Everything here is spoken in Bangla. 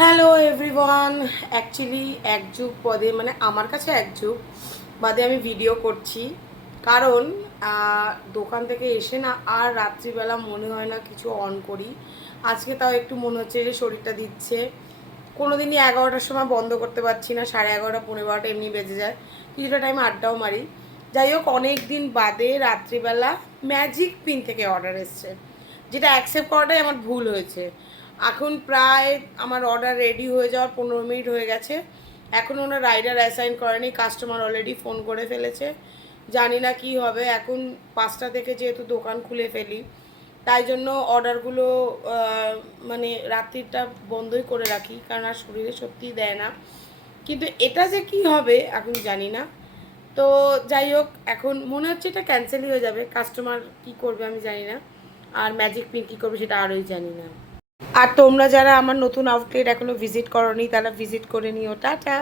Hello everyone. অ্যাকচুয়ালি এক যুগ পদে মানে আমার কাছে এক যুগ বাদে আমি ভিডিও করছি, কারণ দোকান থেকে এসে না আর রাত্রিবেলা মনে হয় না কিছু অন করি। আজকে তাও একটু মনে হচ্ছে যে শরীরটা দিচ্ছে। কোনো দিনই 11টার সময় বন্ধ করতে পারছি না, 11:30 12:30 এমনি বেজে যায়। কিছুটা টাইম আড্ডাও মারি। যাই হোক, অনেক দিন বাদে রাত্রিবেলা ম্যাজিক পিন থেকে অর্ডার এসছে, যেটা অ্যাকসেপ্ট করাটাই আমার ভুল হয়েছে। এখন প্রায় আমার অর্ডার রেডি হয়ে যাওয়ার 15 মিনিট হয়ে গেছে, এখন ওনার রাইডার অ্যাসাইন করেনি, কাস্টমার অলরেডি ফোন করে ফেলেছে। জানি না কি হবে। এখন 5টা থেকে যেহেতু দোকান খুলে ফেলি, তাই জন্য অর্ডারগুলো মানে রাত্রিটা বন্ধই করে রাখি, কারণ আর শরীরে সত্যিই দেয় না। কিন্তু এটা যে কি হবে এখন জানি না। তো যাই হোক, এখন মনে হচ্ছে এটা ক্যান্সেলই হয়ে যাবে। কাস্টমার কি করবে আমি জানি না, আর ম্যাজিক পিন কী করবে সেটা আরোই জানি না। আর তোমরা যারা আমার নতুন আউটলেট এখনো ভিজিট করোনি, তারা ভিজিট করে নিও। টাটা।